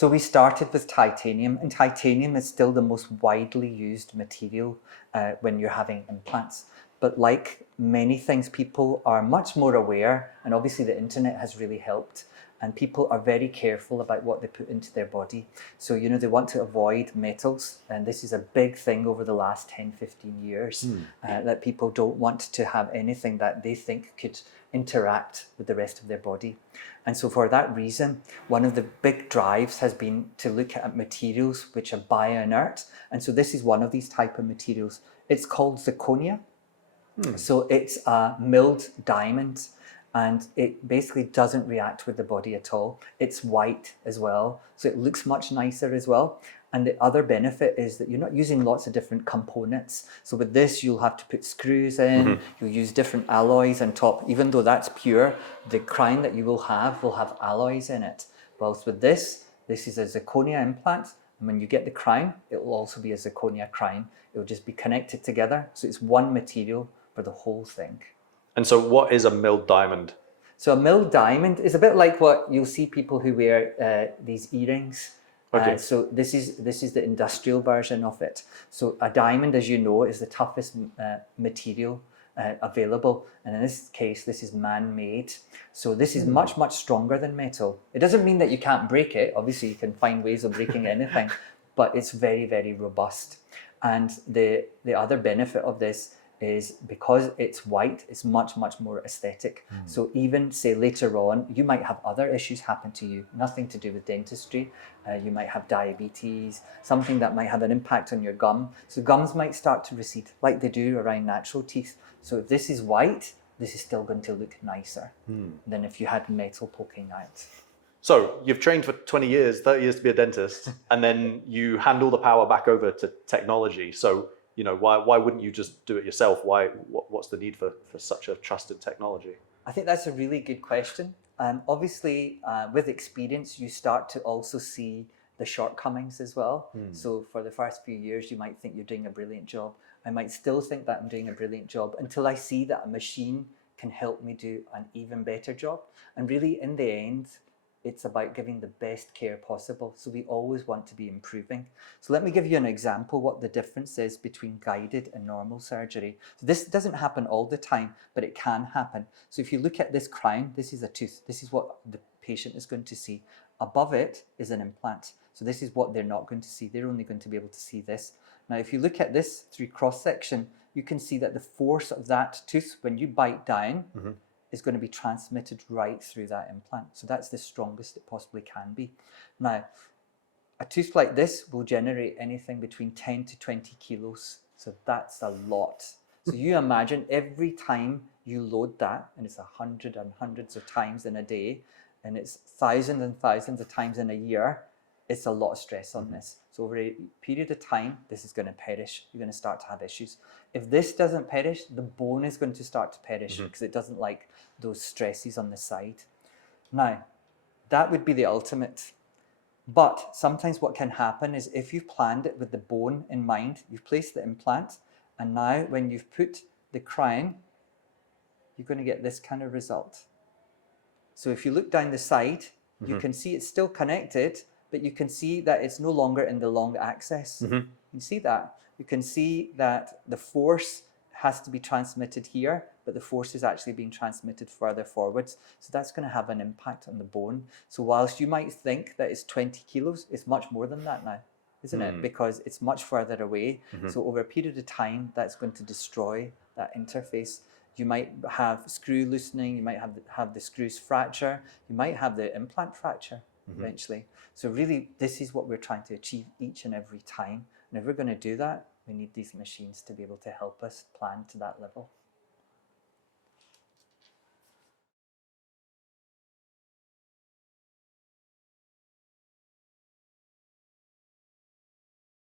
So we started with titanium, and titanium is still the most widely used material when you're having implants. But like many things, people are much more aware, and obviously the internet has really helped. And people are very careful about what they put into their body. So, they want to avoid metals. And this is a big thing over the last 10, 15 years, that people don't want to have anything that they think could interact with the rest of their body. And so for that reason, one of the big drives has been to look at materials which are bio-inert. And so this is one of these type of materials. It's called zirconia. So it's a milled diamond, and it basically doesn't react with the body at all. It's white as well, so it looks much nicer as well. And the other benefit is that you're not using lots of different components. So with this, you'll have to put screws in, you'll use different alloys on top. Even though that's pure, the crown that you will have alloys in it. Whilst with this is a zirconia implant. And when you get the crown, it will also be a zirconia crown. It will just be connected together. So it's one material for the whole thing. And so what is a milled diamond? So a milled diamond is a bit like what you'll see people who wear these earrings. Okay. So this is the industrial version of it. So a diamond, as you know, is the toughest material available. And in this case, this is man-made. So this is much, much stronger than metal. It doesn't mean that you can't break it. Obviously, you can find ways of breaking anything, but it's very, very robust. And the other benefit of this is because it's white, it's much, much more aesthetic. So even say later on, you might have other issues happen to you, nothing to do with dentistry. You might have diabetes, something that might have an impact on your gum. So gums might start to recede like they do around natural teeth. So if this is white, this is still going to look nicer than if you had metal poking out. So you've trained for 20 years, 30 years to be a dentist, and then you hand all the power back over to technology. So why wouldn't you just do it yourself? What's the need for such a trusted technology? I think that's a really good question. Obviously, with experience, you start to also see the shortcomings as well. So for the first few years, you might think you're doing a brilliant job. I might still think that I'm doing a brilliant job until I see that a machine can help me do an even better job. And really, in the end, it's about giving the best care possible. So we always want to be improving. So let me give you an example what the difference is between guided and normal surgery. So this doesn't happen all the time, but it can happen. So if you look at this crown, this is a tooth. This is what the patient is going to see. Above it is an implant. So this is what they're not going to see. They're only going to be able to see this. Now, if you look at this through cross-section, you can see that the force of that tooth, when you bite down, is going to be transmitted right through that implant. So that's the strongest it possibly can be. Now, a tooth like this will generate anything between 10 to 20 kilos. So that's a lot. So you imagine every time you load that, and it's 100 and hundreds of times in a day, and it's thousands and thousands of times in a year, it's a lot of stress on this. So over a period of time, this is going to perish. You're going to start to have issues. If this doesn't perish, the bone is going to start to perish because it doesn't like those stresses on the side. Now, that would be the ultimate. But sometimes what can happen is if you've planned it with the bone in mind, you've placed the implant, and now when you've put the crown, you're going to get this kind of result. So if you look down the side, you can see it's still connected, but you can see that it's no longer in the long axis. You see that? You can see that the force has to be transmitted here, but the force is actually being transmitted further forwards. So that's going to have an impact on the bone. So whilst you might think that it's 20 kilos, it's much more than that now, isn't it? Because it's much further away. So over a period of time, that's going to destroy that interface. You might have screw loosening, you might have the screws fracture, you might have the implant fracture eventually. So really, this is what we're trying to achieve each and every time. And if we're going to do that, we need these machines to be able to help us plan to that level.